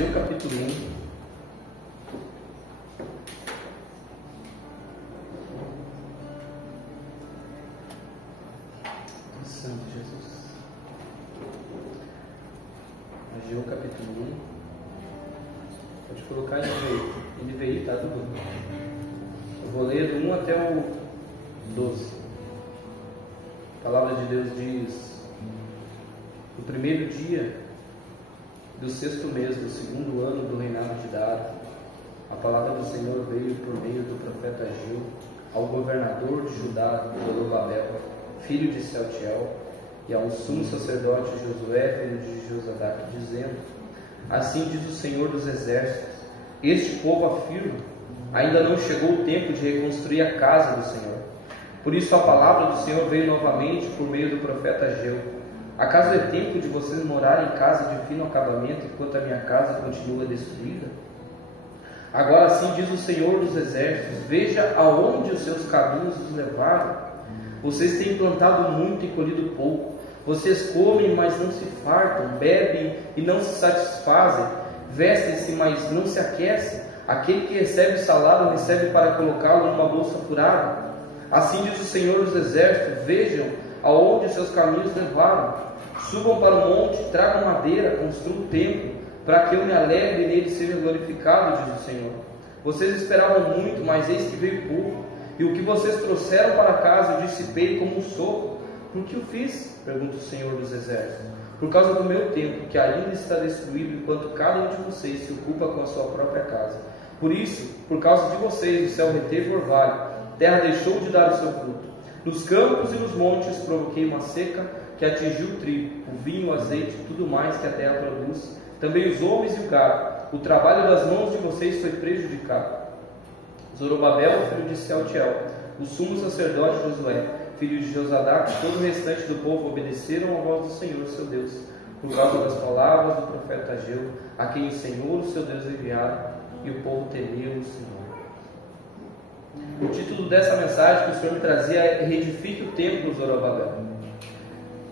Ageu capítulo 1. Santo Jesus. Ageu capítulo 1. Pode colocar NVI, tá tudo. Eu vou ler do 1 até o 12. A palavra de Deus diz: no primeiro dia do 6º mês do 2º ano do reinado de Dário, a palavra do Senhor veio por meio do profeta Ageu ao governador de Judá, Zorobabel, filho de Sealtiel, e ao sumo sacerdote Josué, filho de Josadac, dizendo: assim diz o Senhor dos exércitos, este povo afirma, ainda não chegou o tempo de reconstruir a casa do Senhor. Por isso a palavra do Senhor veio novamente por meio do profeta Ageu: acaso é tempo de vocês morarem em casa de fino acabamento, enquanto a minha casa continua destruída? Agora assim diz o Senhor dos exércitos: veja aonde os seus caminhos os levaram. Vocês têm plantado muito e colhido pouco. Vocês comem, mas não se fartam, bebem e não se satisfazem, vestem-se, mas não se aquecem. Aquele que recebe o salário recebe para colocá-lo numa bolsa furada. Assim diz o Senhor dos exércitos: vejam aonde os seus caminhos levaram. Subam para o monte, tragam madeira, construam um templo, para que eu me alegre e nele seja glorificado, diz o Senhor. Vocês esperavam muito, mas eis que veio pouco, e o que vocês trouxeram para casa eu dissipei como um sopro. Por que o fiz? Pergunta o Senhor dos exércitos. Por causa do meu templo, que ainda está destruído, enquanto cada um de vocês se ocupa com a sua própria casa. Por isso, por causa de vocês, o céu reteve o orvalho, a terra deixou de dar o seu fruto. Nos campos e nos montes provoquei uma seca que atingiu o trigo, o vinho, o azeite, tudo mais que a terra produz, também os homens e o gado. O trabalho das mãos de vocês foi prejudicado. Zorobabel, filho de Sealtiel, o sumo sacerdote Josué, filho de Josadac, todo o restante do povo obedeceram à voz do Senhor, seu Deus, por causa das palavras do profeta Ageu, a quem o Senhor, o seu Deus, enviara, e o povo temeu o Senhor. O título dessa mensagem que o Senhor me trazia é: reedifique o templo, Zorobabel.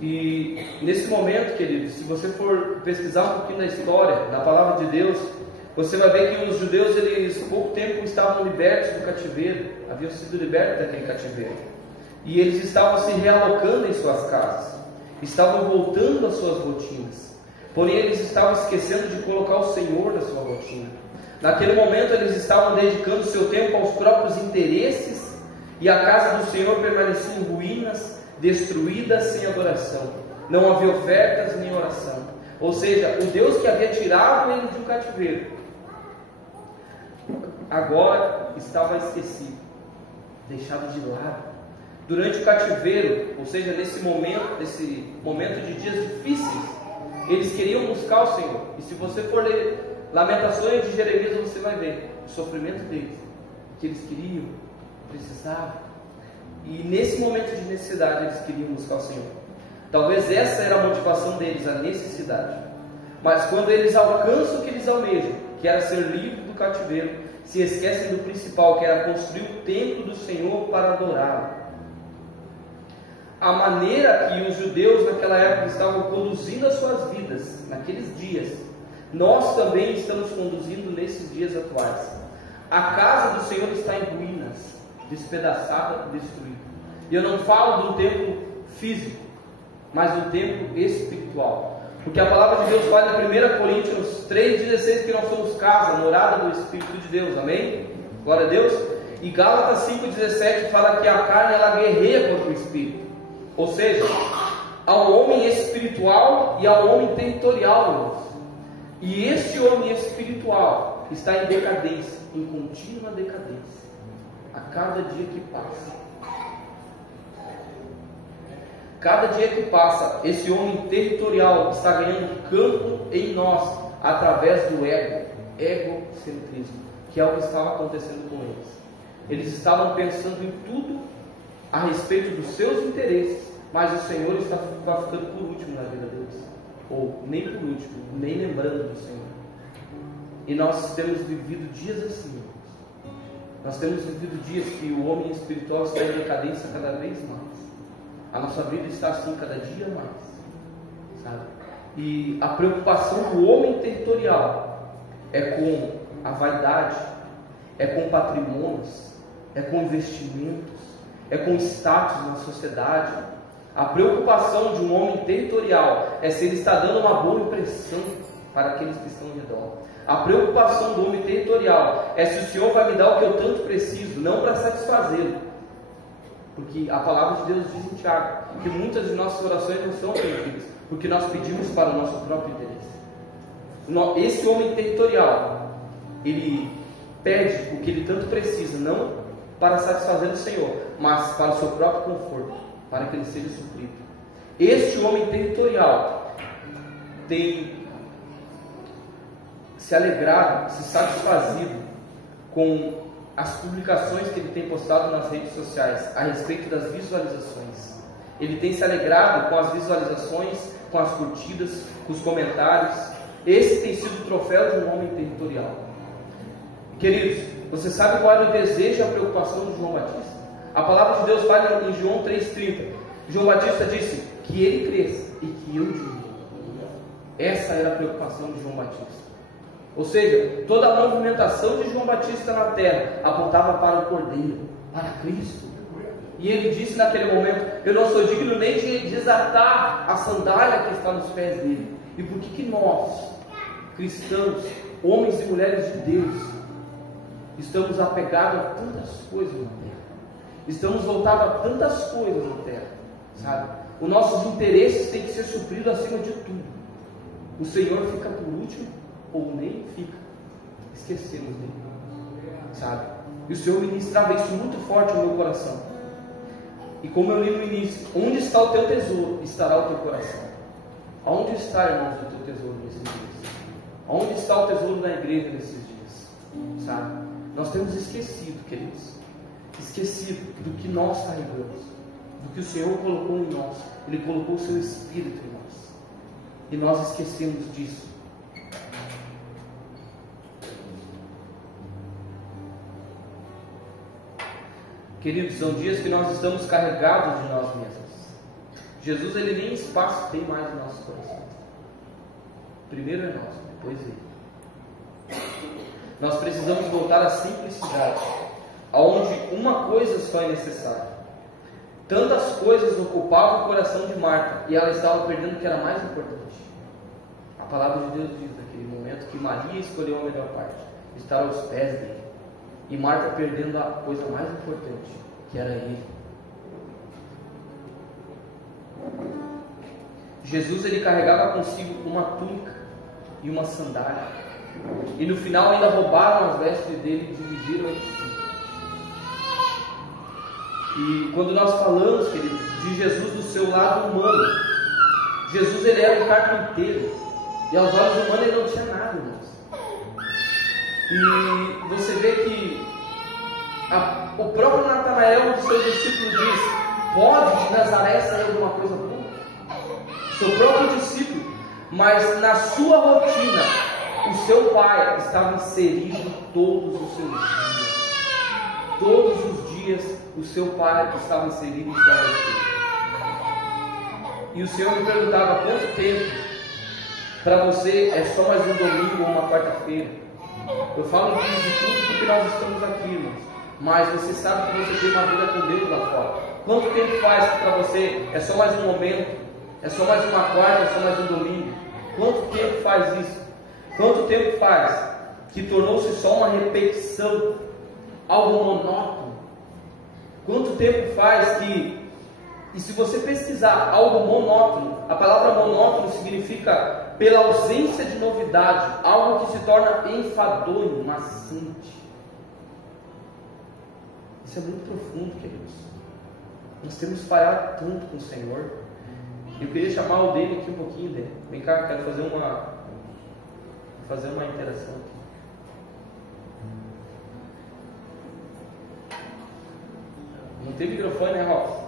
E nesse momento, queridos, se você for pesquisar um pouquinho da história, na palavra de Deus, você vai ver que os judeus, eles pouco tempo estavam libertos do cativeiro, haviam sido libertos daquele cativeiro, e eles estavam se realocando em suas casas, estavam voltando às suas rotinas, porém eles estavam esquecendo de colocar o Senhor na sua rotina. Naquele momento eles estavam dedicando seu tempo aos próprios interesses, e a casa do Senhor permanecia em ruínas, destruída, sem adoração. Não havia ofertas nem oração. Ou seja, o Deus que havia tirado eles de um cativeiro agora estava esquecido, deixado de lado. Durante o cativeiro, ou seja, nesse momento de dias difíceis, eles queriam buscar o Senhor. E se você for ler Lamentações de Jeremias, você vai ver o sofrimento deles, que eles queriam, precisavam. E nesse momento de necessidade eles queriam buscar o Senhor. Talvez essa era a motivação deles, a necessidade. Mas quando eles alcançam o que eles almejam, que era ser livre do cativeiro, se esquecem do principal, que era construir o templo do Senhor para adorá-lo. A maneira que os judeus naquela época estavam conduzindo as suas vidas, naqueles dias, nós também estamos conduzindo nesses dias atuais. A casa do Senhor está em ruínas, despedaçada e destruída. E eu não falo de um templo físico, mas de um templo espiritual. Porque a palavra de Deus fala em 1 Coríntios 3,16 que nós somos casa, morada do Espírito de Deus. Amém? Glória a Deus. E Gálatas 5,17 fala que a carne ela guerreia contra o Espírito. Ou seja, há um homem espiritual e há um homem territorial, irmãos. E este homem espiritual está em decadência, em contínua decadência, a cada dia que passa. Cada dia que passa, esse homem territorial está ganhando campo em nós, através do egocentrismo, que é o que estava acontecendo com eles. Eles estavam pensando em tudo a respeito dos seus interesses, mas o Senhor estava ficando por último na vida deles. Ou nem por último, nem lembrando do Senhor. E nós temos vivido dias assim, irmãos. Nós temos vivido dias que o homem espiritual está em decadência cada vez mais. A nossa vida está assim cada dia mais, sabe? E a preocupação do homem territorial é com a vaidade, é com patrimônios, é com investimentos, é com status na sociedade. A preocupação de um homem territorial é se ele está dando uma boa impressão para aqueles que estão ao redor. A preocupação do homem territorial é se o Senhor vai me dar o que eu tanto preciso, não para satisfazê-lo. Porque a palavra de Deus diz em Tiago que muitas de nossas orações não são atendidas, porque nós pedimos para o nosso próprio interesse. Esse homem territorial, ele pede o que ele tanto precisa, não para satisfazer o Senhor, mas para o seu próprio conforto, para que ele seja suprido. Este homem territorial tem se alegrado, se satisfazido com as publicações que ele tem postado nas redes sociais a respeito das visualizações. Ele tem se alegrado com as visualizações, com as curtidas, com os comentários. Esse tem sido o troféu de um homem territorial. Queridos, você sabe qual era o desejo e a preocupação de João Batista? A palavra de Deus fala em João 3,30. João Batista disse que ele cresça e que eu diminua. Essa era a preocupação de João Batista. Ou seja, toda a movimentação de João Batista na terra apontava para o Cordeiro, para Cristo. E ele disse naquele momento: eu não sou digno nem de desatar a sandália que está nos pés dele. E por que nós, cristãos, homens e mulheres de Deus, estamos apegados a tantas coisas na terra? Estamos voltados a tantas coisas na terra, sabe? Os nossos interesses têm que ser supridos acima de tudo. O Senhor fica por último ou nem fica. Esquecemos dele, sabe? E o Senhor ministrava isso muito forte no meu coração. E como eu li no início, onde está o teu tesouro, estará o teu coração. Aonde está, irmãos, o teu tesouro nesses dias? Aonde está o tesouro da igreja nesses dias? Sabe? Nós temos esquecido, queridos. Esquecido do que nós carregamos, do que o Senhor colocou em nós. Ele colocou o seu Espírito em nós. E nós esquecemos disso. Queridos, são dias que nós estamos carregados de nós mesmos. Jesus, ele nem espaço tem mais no nosso coração. Primeiro é nós, depois ele. Nós precisamos voltar à simplicidade, aonde uma coisa só é necessária. Tantas coisas ocupavam o coração de Marta e ela estava perdendo o que era mais importante. A palavra de Deus diz naquele momento que Maria escolheu a melhor parte, estar aos pés dele. E Marta perdendo a coisa mais importante, que era ele. Jesus, ele carregava consigo uma túnica e uma sandália. E no final ainda roubaram as vestes dele e dividiram entre si. E quando nós falamos, querido, de Jesus do seu lado humano, Jesus, ele era um carpinteiro. E aos olhos humanos ele não tinha nada, irmãos. E você vê que o próprio Natanael, o seu discípulo, diz: pode de Nazaré sair alguma coisa boa? Seu próprio discípulo. Mas na sua rotina, o seu pai estava inserido todos os seus dias. Todos os dias o seu pai estava inserido em sua rotina. E o Senhor me perguntava: quanto tempo para você é só mais um domingo ou uma quarta-feira? Eu falo disso de tudo porque nós estamos aqui, irmãos. Mas você sabe que você tem uma vida com Deus lá fora. Quanto tempo faz que para você é só mais um momento, é só mais uma quarta, é só mais um domingo? Quanto tempo faz isso? Quanto tempo faz que tornou-se só uma repetição, algo monótono? Quanto tempo faz que, e se você pesquisar algo monótono, a palavra monótono significa pela ausência de novidade, algo que se torna enfadonho, maçante. Isso é muito profundo, queridos. Nós temos falhado tanto com o Senhor. Eu queria chamar o dele aqui um pouquinho dele. Vem cá, quero fazer uma interação aqui. Não tem microfone, né, Rolf?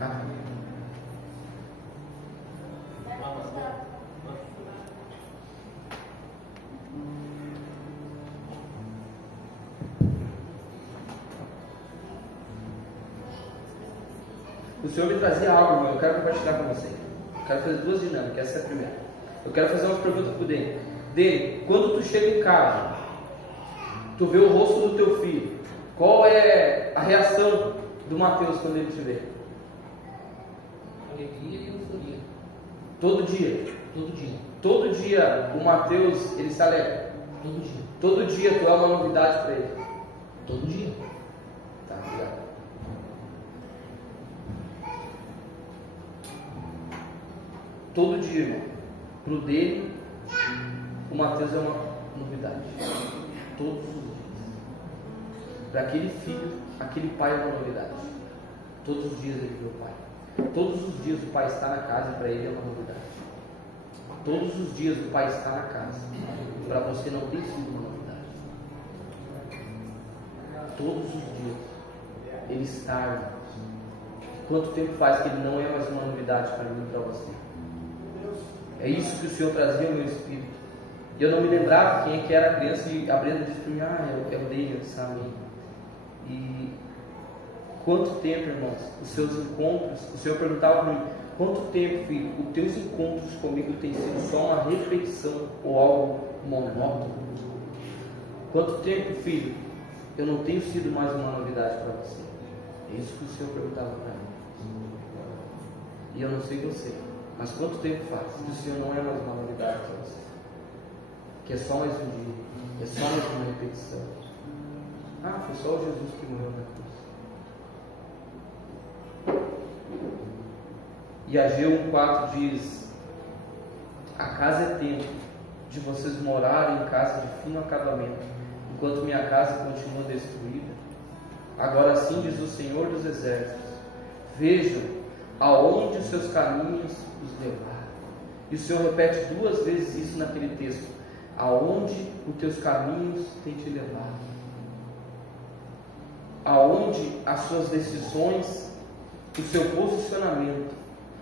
Ah. O Senhor me trazia algo, irmão. Eu quero compartilhar com você. Eu quero fazer duas dinâmicas. Essa é a primeira. Eu quero fazer umas perguntas para o Dene. Dele, quando tu chega em casa, tu vê o rosto do teu filho, qual é a reação do Mateus quando ele te vê? Alegria e euforia. Todo dia? Todo dia. Todo dia o Mateus, ele se alegra? Todo dia. Todo dia tu é uma novidade para ele? Todo dia. Tá, obrigado. Todo dia, irmão. Pro dele, o Mateus é uma novidade. Todos os dias. Para aquele filho, aquele pai é uma novidade. Todos os dias ele vê o pai. Todos os dias o pai está na casa, para ele é uma novidade. Todos os dias o pai está na casa. Para você não tem sido uma novidade. Todos os dias ele está, irmãos. Quanto tempo faz que ele não é mais uma novidade para mim e para você? É isso que o Senhor trazia ao meu espírito. E eu não me lembrava quem é que era a criança, e a Brenda disse para mim, é o Daniel, sabe? E quanto tempo, irmãos, os seus encontros, o Senhor perguntava para mim, quanto tempo, filho, os teus encontros comigo têm sido só uma repetição ou algo monótono? Quanto tempo, filho, eu não tenho sido mais uma novidade para você? É isso que o Senhor perguntava para mim. E eu não sei você, mas quanto tempo faz que o Senhor não é mais uma novidade para você? Que é só mais um dia, é só mais uma repetição. Foi só o Jesus que morreu na cruz. E Ageu 1,4 diz: a casa é templo de vocês morarem em casa de fino acabamento, enquanto minha casa continua destruída. Agora sim diz o Senhor dos Exércitos: vejam aonde os seus caminhos os levaram. E o Senhor repete 2 vezes isso naquele texto: aonde os teus caminhos têm te levado. Aonde as suas decisões, o seu posicionamento,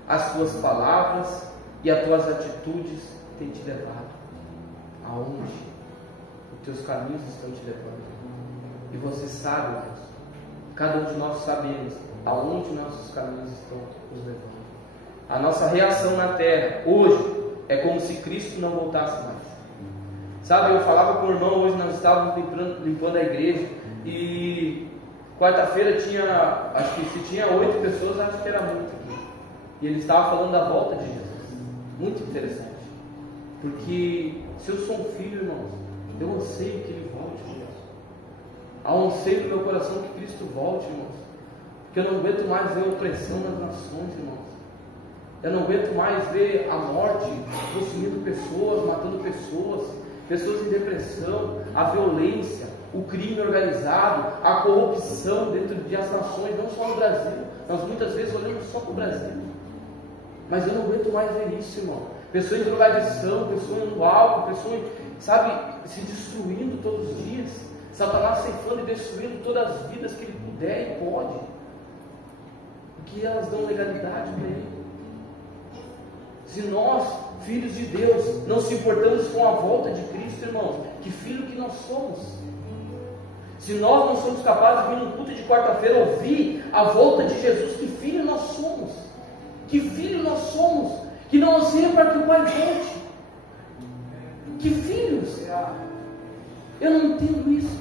as tuas palavras e as tuas atitudes têm te levado. Aonde os teus caminhos estão te levando. E você sabe, Deus, cada um de nós sabemos aonde nossos caminhos estão nos levando. A nossa reação na terra hoje é como se Cristo não voltasse mais. Sabe, eu falava com o irmão, hoje nós estávamos limpando a igreja e quarta-feira tinha, acho que se tinha 8 pessoas, acho que era muito aqui. E ele estava falando da volta de Jesus. Muito interessante. Porque se eu sou um filho, irmãos, eu anseio que ele volte, irmãos. Há um anseio no meu coração que Cristo volte, irmãos. Porque eu não aguento mais ver a opressão nas nações, irmãos. Eu não aguento mais ver a morte consumindo pessoas, matando pessoas, pessoas em depressão, a violência, o crime organizado, a corrupção dentro das nações, não só no Brasil. Nós muitas vezes olhamos só para o Brasil. Mas eu não aguento mais ver isso, irmão. Pessoas em drogadição, pessoas no álcool, pessoas, sabe, se destruindo todos os dias. Satanás ceifando e destruindo todas as vidas que ele puder e pode. Porque elas dão legalidade para ele. Se nós, filhos de Deus, não se importamos com a volta de Cristo, irmãos, que filho que nós somos? Se nós não somos capazes de vir num culto de quarta-feira ouvir a volta de Jesus, que filho nós somos? Que filho nós somos? Que não anseia para que o Pai volte? Que filhos? Eu não entendo isso.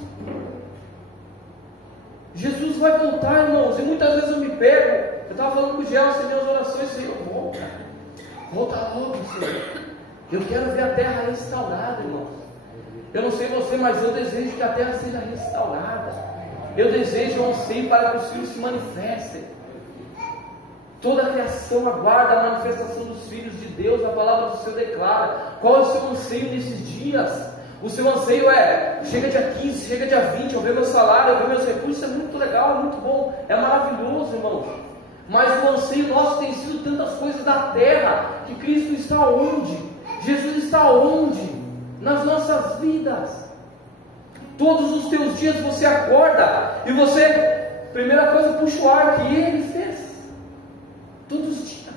Jesus vai voltar, irmãos, e muitas vezes eu me pego. Eu estava falando com o Gelson em minhas orações, Senhor, volta. Volta logo, Senhor. Eu quero ver a terra restaurada, irmãos. Eu não sei você, mas eu desejo que a terra seja restaurada. Eu desejo, eu anseio para que os filhos se manifestem. Toda a criação aguarda a manifestação dos filhos de Deus. A palavra do Senhor declara. Qual é o seu anseio nesses dias? O seu anseio é: chega dia 15, chega dia 20, eu ver meu salário, eu ver meus recursos. É muito legal, é muito bom, é maravilhoso, irmãos. Mas o anseio nosso tem sido tantas coisas da terra, que Cristo está onde? Jesus está onde? Nas nossas vidas. Todos os teus dias você acorda e você, primeira coisa, puxa o ar que Ele fez. Todos os dias.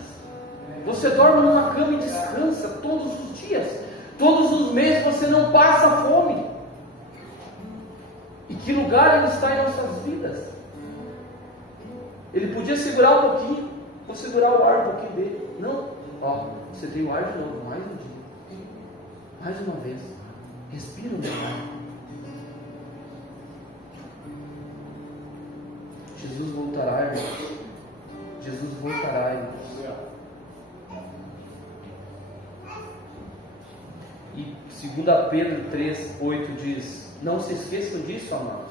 Você dorme numa cama e descansa todos os dias. Todos os meses você não passa fome. E que lugar Ele está em nossas vidas? Ele podia segurar um pouquinho, ou segurar o ar um pouquinho dele. Não, você tem o ar de novo, mais um dia. Mais uma vez, respira no ar. Jesus voltará, irmãos. Jesus voltará, irmãos. E 2 Pedro 3:8 diz: não se esqueçam disso, amados.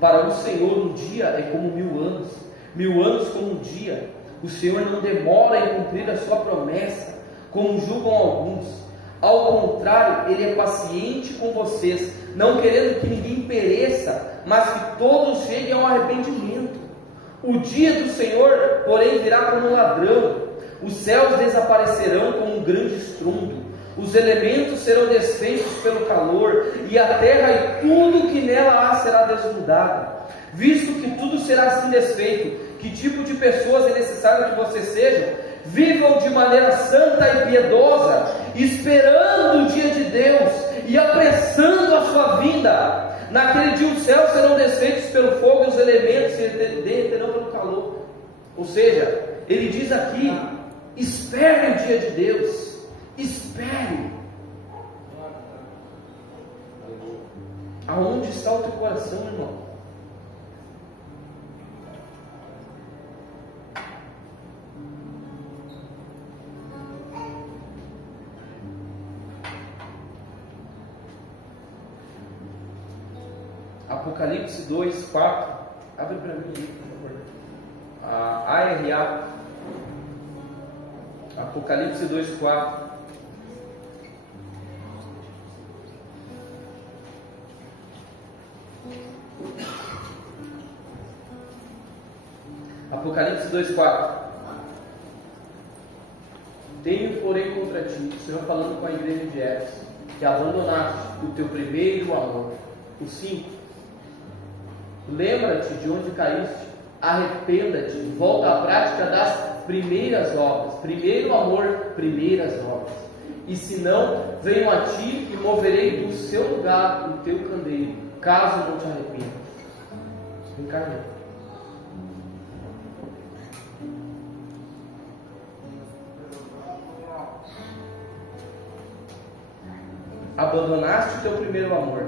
Para o Senhor um dia é como 1000 anos, 1000 anos como um dia. O Senhor não demora em cumprir a sua promessa, como julgam alguns. Ao contrário, Ele é paciente com vocês, não querendo que ninguém pereça, mas que todos cheguem ao arrependimento. O dia do Senhor, porém, virá como um ladrão. Os céus desaparecerão com um grande estrondo. Os elementos serão desfeitos pelo calor, e a terra e tudo que nela há será desnudado. Visto que tudo será assim desfeito, que tipo de pessoas é necessário que vocês sejam? Vivam de maneira santa e piedosa, esperando o dia de Deus e apressando a sua vinda. Naquele dia os céus serão desfeitos pelo fogo e os elementos se derreterão pelo calor. Ou seja, ele diz aqui: espere o dia de Deus, espere. Aonde está o teu coração, irmão? Apocalipse 2:4. Abre para mim aí, por favor. A ARA. Apocalipse 2:4. Apocalipse 2:4. Tenho, porém, contra ti, o Senhor falando com a igreja de Éfeso, que abandonaste o teu primeiro amor. O 5. Lembra-te de onde caíste, arrependa-te, volta à prática das primeiras obras. Primeiro amor, primeiras obras. E se não, venho a ti e moverei do seu lugar o teu candeeiro, caso não te arrependas. Vem cá, irmão. Abandonaste o teu primeiro amor,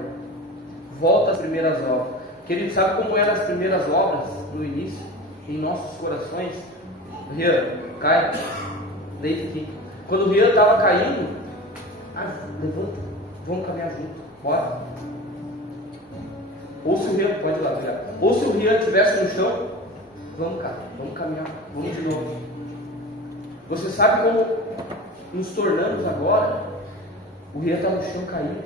volta às primeiras obras. Querido, sabe como eram as primeiras obras no início, em nossos corações? Rian, cai, deita aqui. Quando o Rian estava caindo, levanta, vamos caminhar junto, bora. Ou se o Rian, pode ir lá, obrigado. Ou se o Rian estivesse no chão, vamos cá, vamos caminhar, vamos de novo. Você sabe como nos tornamos agora? O Rian está no chão caído.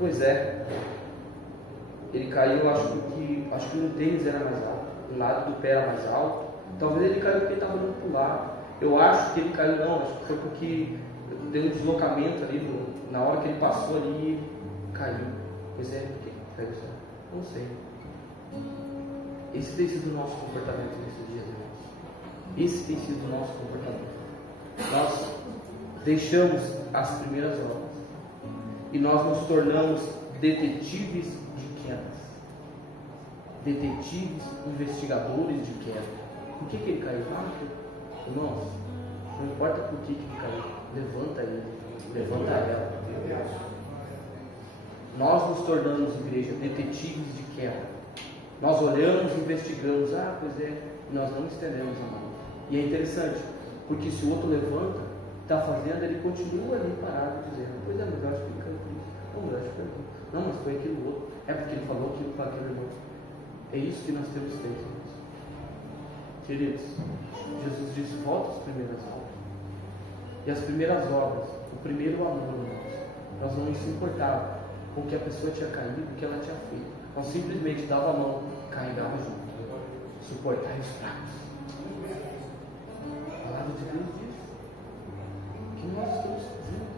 Pois é. Ele caiu, acho que no tênis era mais alto, o lado do pé era mais alto. Talvez ele caiu porque estava indo para o lado. Eu acho que ele caiu, não, acho que foi porque deu um deslocamento ali, na hora que ele passou ali, caiu. Pois é, por que caiu? Não sei. Esse tem sido o nosso comportamento nesses dias, irmãos. Esse tem sido o nosso comportamento. Nós deixamos as primeiras obras e nós nos tornamos detetives de quedas, detetives, investigadores de queda. Por que ele caiu? Irmãos, não importa por que ele caiu, levanta ele, levanta ela. Nós nos tornamos, igreja, detetives de queda. Nós olhamos, investigamos, pois é, nós não estendemos a mão. E é interessante, porque se o outro levanta, está fazendo, ele continua ali parado, dizendo: pois é, mas eu acho que ele caiu por isso. Não, mas eu acho que caiu. Não, mas foi aquilo outro. É porque ele falou aquilo para aquele irmão. É isso que nós temos feito, irmãos. Queridos, Jesus disse: volta às primeiras obras. E as primeiras obras, o primeiro amor, irmãos, nós não nos importávamos com o que a pessoa tinha caído, o que ela tinha feito. Nós simplesmente dava a mão, carregava junto. Suportar os fracos. A palavra de Deus diz. O que nós estamos fazendo?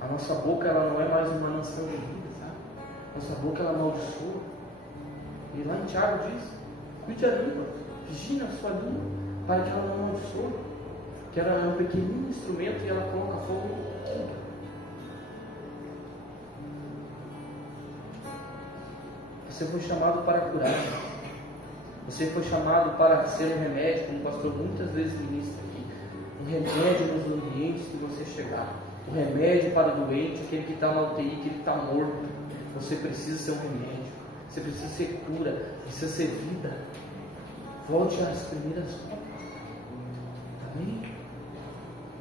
A nossa boca, ela não é mais uma mansão de vida, sabe? Nossa boca, ela amaldiçoa. E lá em Tiago diz: cuide a língua, vigie a sua língua, para que ela não amaldiçoe. Que ela é um pequenino instrumento e ela coloca fogo em tudo. Você foi chamado para curar. Você foi chamado para ser um remédio, como o pastor muitas vezes ministra aqui. Um remédio nos ambientes que você chegar. Um remédio para o doente, aquele que está na UTI, aquele que está morto. Você precisa ser um remédio. Você precisa ser cura. Precisa ser vida. Volte às primeiras obras. Amém?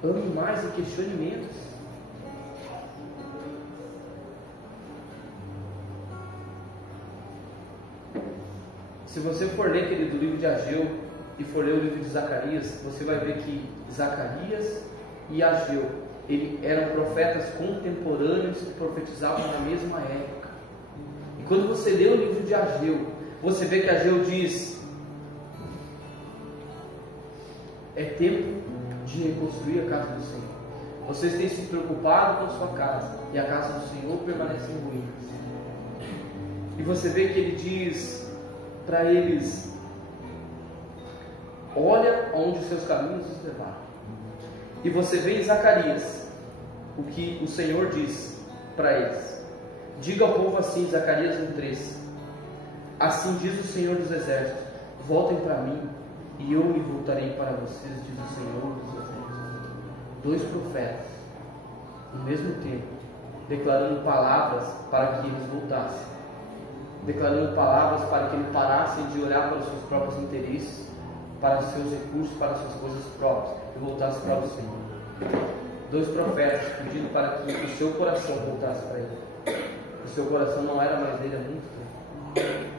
Ame mais e questione menos. Se você for ler aquele do livro de Ageu e for ler o livro de Zacarias, você vai ver que Zacarias e Ageu eram profetas contemporâneos que profetizavam na mesma época. E quando você lê o livro de Ageu, você vê que Ageu diz: é tempo de reconstruir a casa do Senhor. Vocês têm se preocupado com a sua casa, e a casa do Senhor permanece em ruínas. E você vê que ele diz para eles: olha onde os seus caminhos os levaram. E você vê em Zacarias o que o Senhor diz para eles: diga ao povo assim, Zacarias 1:3: assim diz o Senhor dos Exércitos, voltem para mim e eu me voltarei para vocês, diz o Senhor dos Exércitos. 2 profetas no mesmo tempo declarando palavras para que eles voltassem, declarando palavras para que eles parassem de olhar para os seus próprios interesses, para os seus recursos, para as suas coisas próprias, e voltassem para o Senhor. 2 profetas pedindo para que o seu coração voltasse para Ele. O seu coração não era mais dele há muito tempo.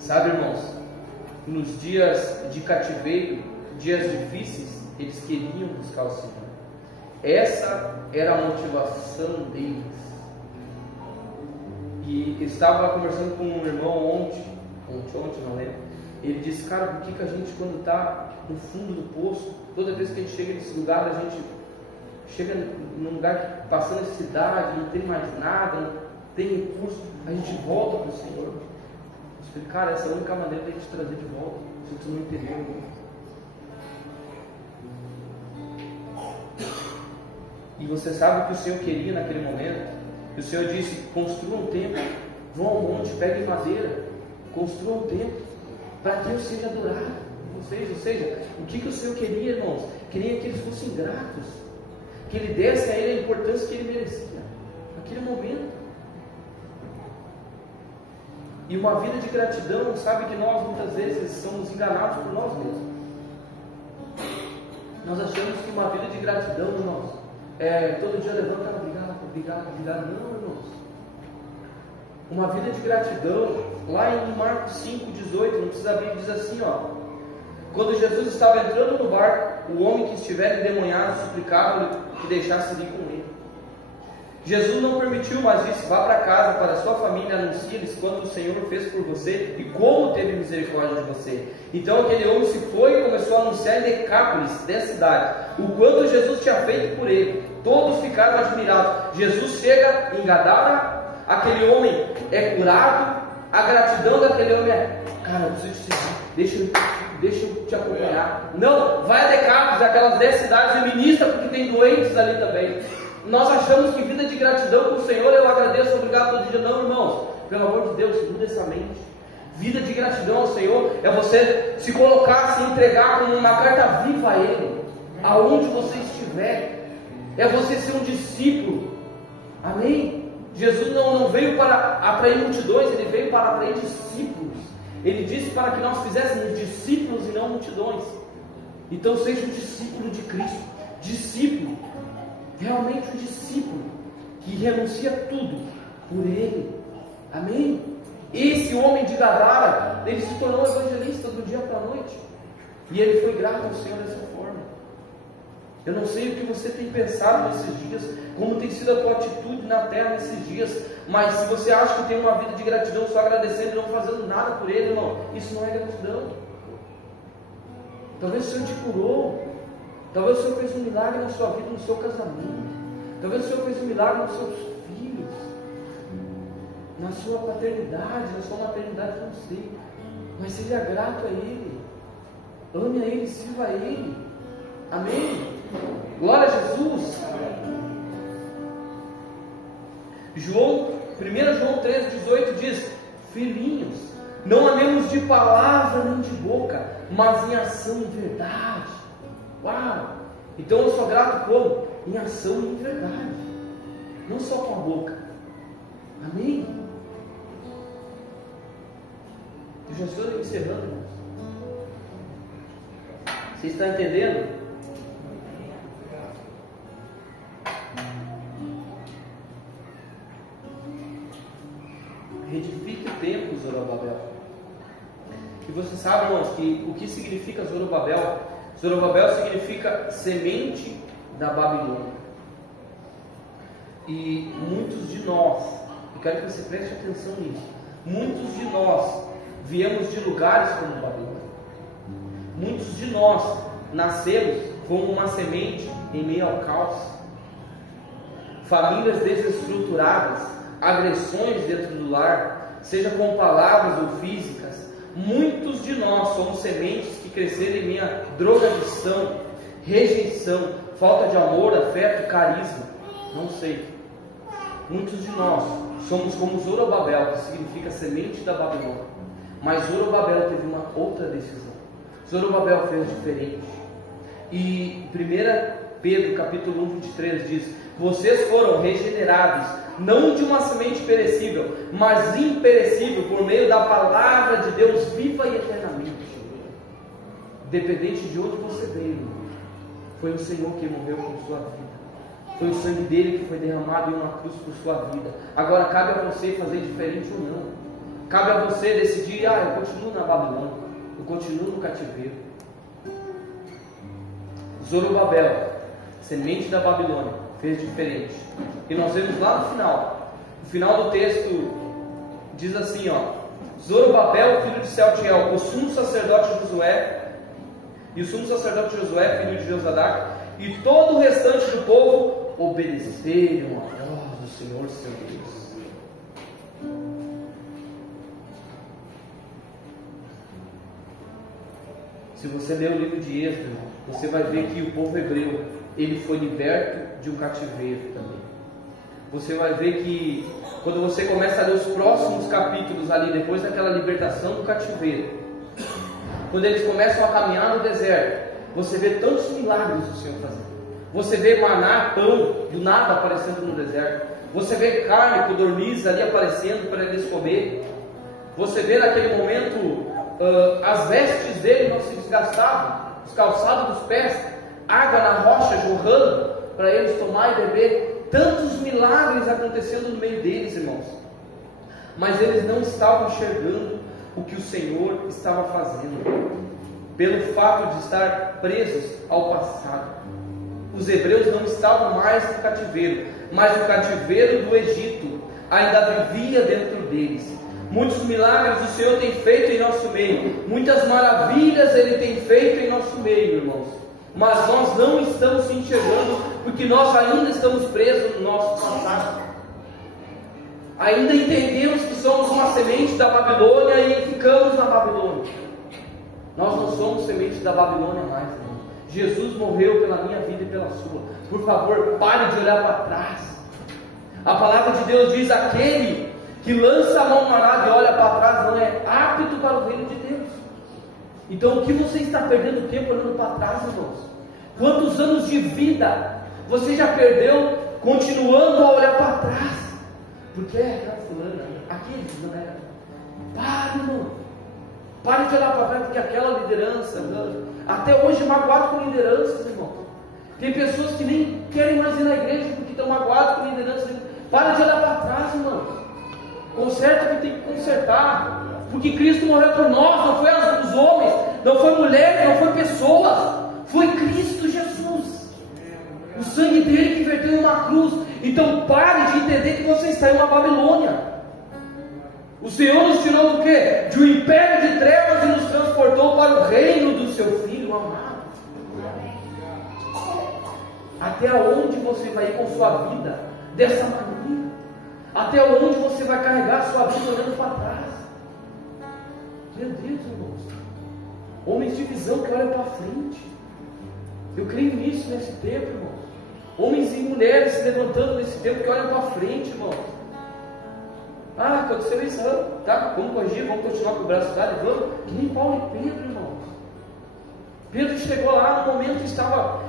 Sabe, irmãos, nos dias de cativeiro, dias difíceis, eles queriam buscar o Senhor. Essa era a motivação deles. E estava conversando com um irmão ontem não lembro. Ele disse: cara, por que a gente, quando está no fundo do poço, toda vez que a gente chega nesse lugar, a gente chega num lugar que passa necessidade, não tem mais nada, não tem recurso, a gente volta para o Senhor. Eu falei: cara, essa é a única maneira de a gente trazer de volta, se tu não entendeu. E você sabe o que o Senhor queria naquele momento? E o Senhor disse: construam um templo, vão ao monte, peguem madeira, construam um templo, para que eu seja adorado por vocês. Ou seja, o que o Senhor queria, irmãos? Queria que eles fossem gratos, que Ele desse a Ele a importância que Ele merecia naquele momento. E uma vida de gratidão, sabe que nós muitas vezes somos enganados por nós mesmos. Nós achamos que uma vida de gratidão, irmãos, todo dia levanta, obrigado. Não, irmãos. Uma vida de gratidão, lá em Marcos 5:18, não precisa abrir, diz assim, ó: quando Jesus estava entrando no barco, o homem que estivera endemoniado suplicava-lhe que deixasse ir com ele. Jesus não permitiu, mas disse: vá para casa, para a sua família, anuncie-lhes quanto o Senhor fez por você e como teve misericórdia de você. Então aquele homem se foi e começou a anunciar em Decápolis, 10 cidades, o quanto Jesus tinha feito por ele. Todos ficaram admirados. Jesus chega em Gadara, aquele homem é curado, a gratidão daquele homem é: cara, eu preciso te seguir, deixa eu te acompanhar. Não, vai a Decápolis, aquelas 10 cidades, e ministra, porque tem doentes ali também. Nós achamos que vida de gratidão com o Senhor, eu agradeço, obrigado todo dia. Não, irmãos, pelo amor de Deus, muda essa mente. Vida de gratidão ao Senhor é você se colocar, se entregar como uma carta viva a Ele, aonde você estiver. É você ser um discípulo. Amém? Jesus não veio para atrair multidões, Ele veio para atrair discípulos. Ele disse para que nós fizéssemos discípulos e não multidões. Então seja um discípulo de Cristo. Discípulo, realmente um discípulo que renuncia tudo por Ele. Amém? Esse homem de Gadara, ele se tornou evangelista do dia para a noite, e ele foi grato ao Senhor dessa forma. Eu não sei o que você tem pensado nesses dias, como tem sido a tua atitude na terra nesses dias, mas se você acha que tem uma vida de gratidão só agradecendo e não fazendo nada por Ele, irmão, isso não é gratidão. Talvez o Senhor te curou, talvez o Senhor fez um milagre na sua vida, no seu casamento, talvez o Senhor fez um milagre nos seus filhos, na sua paternidade, na sua maternidade, não sei, mas seja grato a Ele, ame a Ele, sirva a Ele. Amém? Glória a Jesus. 1 João 3,18 diz: filhinhos, não amemos de palavra nem de boca, mas em ação e verdade. Uau! Então eu sou grato como? Em ação e em verdade, não só com a boca. Amém? Eu já estou encerrando, irmãos. Você está entendendo? Retifique o templo, Zorobabel. E você sabe, irmãos, que o que significa Zorobabel? Zorobabel significa semente da Babilônia. E muitos de nós, eu quero que você preste atenção nisso, muitos de nós viemos de lugares como Babilônia. Muitos de nós nascemos como uma semente em meio ao caos. Famílias desestruturadas, agressões dentro do lar, seja com palavras ou físicas. Muitos de nós somos sementes que cresceram em meio a drogadição, rejeição, falta de amor, afeto, carisma. Não sei. Muitos de nós somos como Zorobabel, que significa semente da Babilônia. Mas Zorobabel teve uma outra decisão. Zorobabel fez diferente. E 1 Pedro capítulo 1, 23 diz: vocês foram regenerados, não de uma semente perecível, mas imperecível, por meio da palavra de Deus viva e eternamente. Independente de onde você veio, foi o Senhor que morreu por sua vida. Foi o sangue dele que foi derramado em uma cruz por sua vida. Agora cabe a você fazer diferente ou não. Cabe a você decidir: eu continuo na Babilônia, eu continuo no cativeiro. Zorobabel, semente da Babilônia, fez diferente. E nós vemos lá no final. No final do texto diz assim, Zorobabel, filho de Sealtiel, o sumo sacerdote Josué, e o sumo sacerdote Josué, filho de Josadac, e todo o restante do povo obedeceram a voz do Senhor seu Deus. Se você ler o livro de Êxodo, você vai ver que o povo hebreu, ele foi liberto de um cativeiro também. Você vai ver que quando você começa a ler os próximos capítulos ali, depois daquela libertação do cativeiro, quando eles começam a caminhar no deserto, você vê tantos milagres do Senhor fazendo. Você vê maná, pão, do nada aparecendo no deserto. Você vê carne, codornizes ali aparecendo para eles comerem. Você vê naquele momento as vestes dele não se desgastavam, os calçados dos pés, água na rocha jorrando para eles tomar e beber. Tantos milagres acontecendo no meio deles, irmãos. Mas eles não estavam enxergando o que o Senhor estava fazendo, pelo fato de estar presos ao passado. Os hebreus não estavam mais no cativeiro, mas o cativeiro do Egito ainda vivia dentro deles. Muitos milagres o Senhor tem feito em nosso meio, muitas maravilhas Ele tem feito em nosso meio, irmãos. Mas nós não estamos se enxergando, porque nós ainda estamos presos no nosso passado. Ainda entendemos que somos uma semente da Babilônia e ficamos na Babilônia. Nós não somos semente da Babilônia mais, irmãos. Jesus morreu pela minha vida e pela sua. Por favor, pare de olhar para trás. A palavra de Deus diz: aquele que lança a mão no arado e olha para trás não é apto para o reino de Deus. Então o que você está perdendo tempo olhando para trás, irmãos? Quantos anos de vida você já perdeu continuando a olhar para trás? Porque aquela fulana, aquele fulano, pare, irmão. Pare de olhar para trás, porque aquela liderança, até hoje magoado com lideranças, irmão. Tem pessoas que nem querem mais ir na igreja porque estão magoados com lideranças. Pare de olhar para trás, irmãos. Conserta o que tem que consertar, porque Cristo morreu por nós, não foi os homens, não foi mulheres, não foi pessoas, foi Cristo Jesus, o sangue dele que verteu em uma cruz. Então pare de entender que você está em uma Babilônia. O Senhor nos tirou do quê? De um império de trevas e nos transportou para o reino do seu Filho amado. Até onde você vai ir com sua vida dessa maneira? Até onde você vai carregar a sua vida olhando para trás? Meu Deus, irmãos. Homens de visão que olham para frente. Eu creio nisso nesse tempo, irmãos. Homens e mulheres se levantando nesse tempo que olham para frente, irmãos. Ah, aconteceu isso, tá? Vamos corrigir, vamos continuar com o braço dado, vamos. Que nem Paulo e Pedro, irmãos. Pedro chegou lá no momento que estava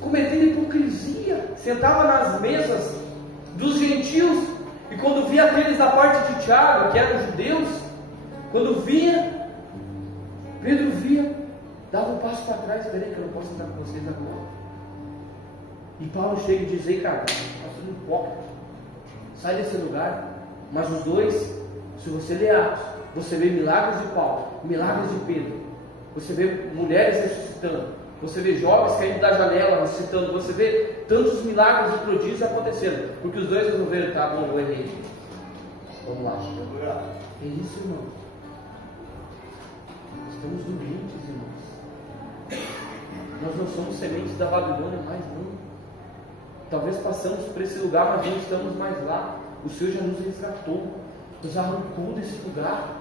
cometendo hipocrisia, sentava nas mesas dos gentios, e quando via aqueles da parte de Tiago, que eram judeus, quando via, Pedro via, dava um passo para trás. Peraí que eu não posso andar com vocês agora. E Paulo chega e diz: ei, cara, está sendo hipócrita, sai desse lugar. Mas os dois, se você ler Atos, você vê milagres de Paulo, milagres de Pedro, você vê mulheres ressuscitando, você vê jovens caindo da janela ressuscitando, você vê tantos milagres e prodígios acontecendo, porque os dois resolveram: tá bom, eu errei, vamos lá. É isso, irmão. Estamos doentes, irmãos. Nós não somos sementes da Babilônia mais, não. Talvez passamos por esse lugar, mas não estamos mais lá. O Senhor já nos resgatou, nos arrancou desse lugar.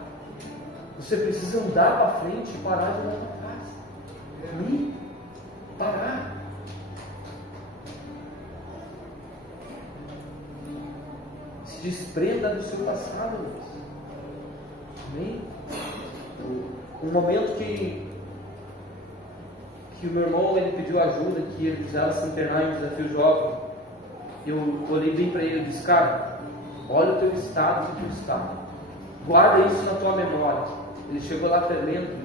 Você precisa andar para frente e parar de olhar para trás. Amém? Parar. Se desprenda do seu passado, irmãos. Amém? Um momento que o meu irmão ele pediu ajuda, que ele precisava se internar em um desafio jovem, eu olhei bem para ele e disse: cara, olha o teu estado que tu está, guarda isso na tua memória. Ele chegou lá tremendo,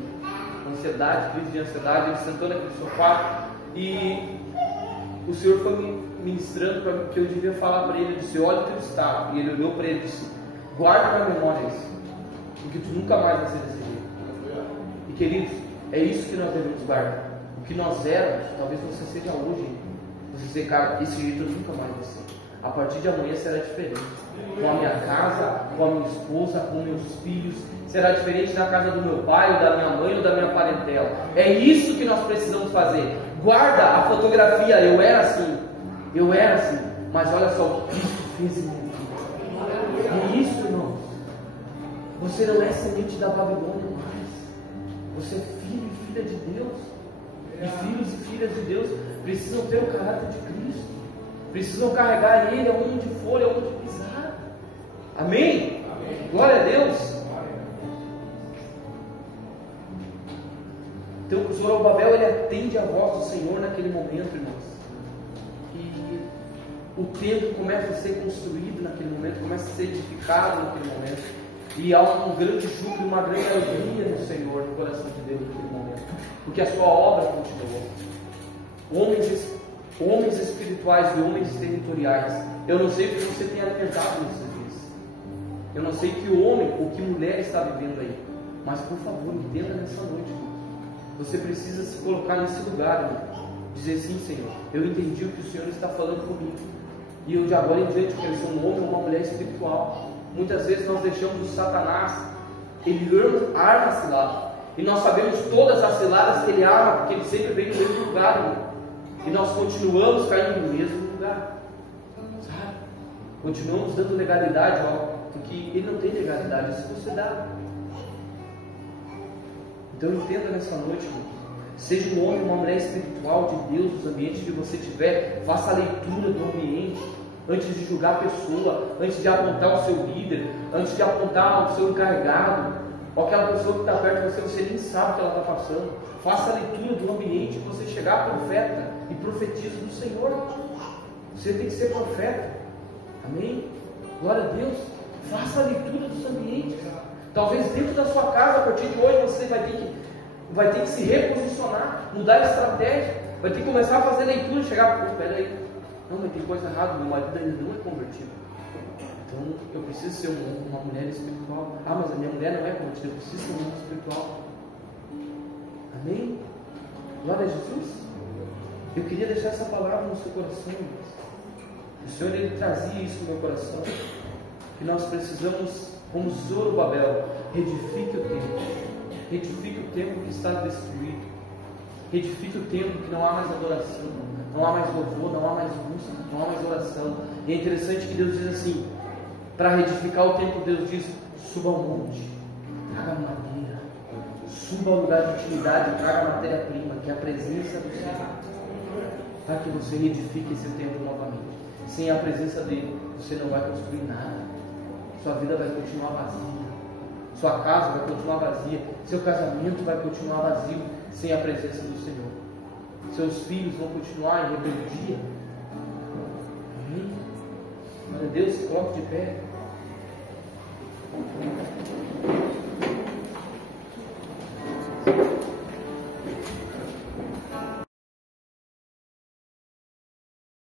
ansiedade, crise de ansiedade. Ele sentou naquele sofá e o Senhor foi me ministrando para mim que eu devia falar para ele. Eu disse: olha o teu estado. E ele olhou para ele e disse: guarda na memória isso, porque tu nunca mais vai ser desse jeito. E queridos, é isso que nós devemos guardar. O que nós éramos, talvez você seja hoje. Você dizer: cara, esse jeito eu nunca mais vai ser. A partir de amanhã será diferente. Com a minha casa, com a minha esposa, com meus filhos, será diferente da casa do meu pai, ou da minha mãe, ou da minha parentela. É isso que nós precisamos fazer. Guarda a fotografia. Eu era assim, mas olha só o que Cristo fez em minha vida. É isso, irmãos. Você não é semente da Babilônia mais. Você é filho e filha de Deus. E filhos e filhas de Deus precisam ter o caráter de Cristo, precisam carregar Ele aonde for e aonde pisar. Amém? Amém. Glória a Deus. Então Zorobabel ele atende a voz do Senhor naquele momento, irmãos, e o templo começa a ser construído naquele momento, começa a ser edificado naquele momento, e há um grande júbilo, uma grande alegria no Senhor, no coração de Deus naquele momento, porque a sua obra continuou. Homens espirituais e homens territoriais. Eu não sei o que você tem alimentado nesses dias. Eu não sei que homem ou que mulher está vivendo aí. Mas por favor, entenda nessa noite, irmão. Você precisa se colocar nesse lugar, irmão. Dizer: sim, Senhor, eu entendi o que o Senhor está falando comigo. E eu de agora em diante quero ser um homem ou uma mulher espiritual. Muitas vezes nós deixamos o Satanás, ele arma cilada. E nós sabemos todas as ciladas que ele arma, porque ele sempre vem no mesmo lugar, irmão. E nós continuamos caindo no mesmo lugar, sabe? Continuamos dando legalidade, porque ele não tem legalidade, isso você dá. Então entenda nessa noite, irmão. Seja um homem ou uma mulher espiritual de Deus nos ambientes que você estiver. Faça a leitura do ambiente antes de julgar a pessoa, antes de apontar o seu líder, antes de apontar o seu encarregado, ou aquela pessoa que está perto de você nem sabe o que ela está passando. Faça a leitura do ambiente. Quando você chegar profeta e profetiza do Senhor, você tem que ser profeta. Amém? Glória a Deus. Faça a leitura dos ambientes. Talvez dentro da sua casa, a partir de hoje, você vai ter que se reposicionar, mudar a estratégia, vai ter que começar a fazer leitura, chegar: espera aí, não, mas tem coisa errada, meu marido ainda não é convertido, então eu preciso ser uma mulher espiritual. Ah, mas a minha mulher não é convertida, eu preciso ser uma mulher espiritual. Amém? Glória a Jesus. Eu queria deixar essa palavra no seu coração, irmãos. O Senhor ele trazia isso no meu coração, que nós precisamos, como Zorobabel, reedifique o templo. Retifique o templo que está destruído. Retifique o templo que não há mais adoração, não há mais louvor, não há mais música, não há mais oração. E é interessante que Deus diz assim: para retificar o templo, Deus diz: suba ao monte, traga madeira, suba ao lugar de intimidade, traga matéria-prima, que é a presença do Senhor, para que você reedifique esse templo novamente. Sem a presença dele, você não vai construir nada. sua vida vai continuar vazia. Sua casa vai continuar vazia. Seu casamento vai continuar vazio sem a presença do Senhor. Seus filhos vão continuar em rebeldia. Amém? Glória a Deus, se coloque de pé.